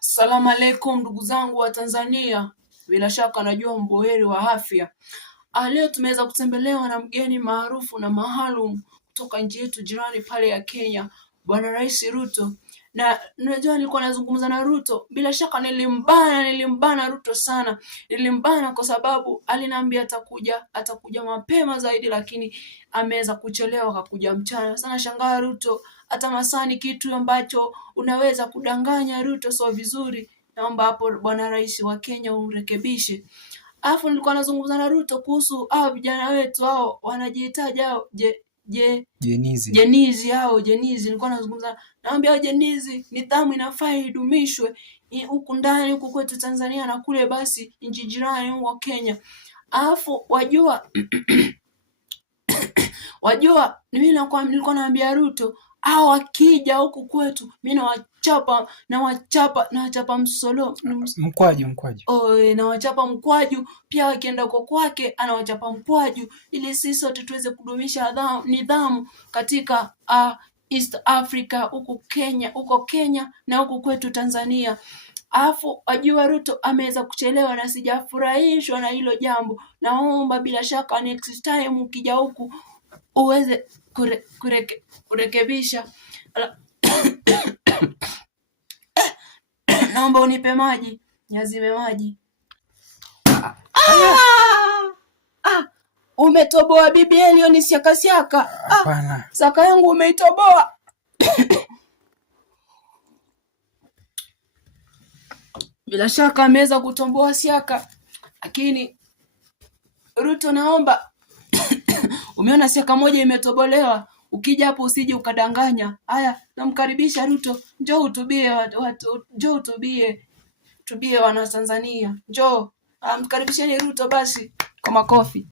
Salamu alaikum ndugu zangu wa Tanzania. Bila shaka najua mboheri wa afya. Leo tumeweza kutembelewa na mgeni maarufu na maalum kutoka nchi yetu jirani pale ya Kenya, Bwana Rais Ruto. Na unajua nilikuwa nazungumza na Ruto, bila shaka nilimbana Ruto sana. Nilimbana kwa sababu aliniambia atakuja mapema zaidi, lakini ameweza kuchelewa, akakuja mchana. Sana shangaa Ruto, hata masani kitu ambacho unaweza kudanganya Ruto sio vizuri. Naomba hapo Bwana Rais wa Kenya urekebishe. Alafu nilikuwa nazungumza na Ruto kuhusu vijana wetu hao wanajihitaji hao Jenizi. Nilikuwa nazungumza naambia Jenizi, nidhamu inafaa idumishwe huku ndani huku kwetu Tanzania na kule basi nchi jirani huko Kenya. Alafu wajua mimi nilikuwa naambia Ruto wakija huku kwetu mimi nawachapa msolo mkwaju. Nawachapa mkwaju pia, wakienda huko kwake anawachapa mkwaju, ili sisi sote tuweze kudumisha nidhamu katika East Africa huko Kenya na huko kwetu Tanzania. Alafu wajua Ruto ameweza kuchelewa na sijafurahishwa na hilo jambo. Naomba bila shaka next time ukija huku uweze kurekebisha. Naomba unipe maji, niazime maji. Umetoboa bibi hiyo ni siaka. Hapana. Saka yangu umeitoboa. Bila shaka ameweza kutomboa siaka. Lakini Ruto naomba umeona siaka moja imetobolewa, ukija hapo usije ukadanganya. Haya, namkaribisha Ruto, njoo utubie watu, njoo utubie wana Tanzania. Njoo, mkaribisheni Ruto basi kwa makofi.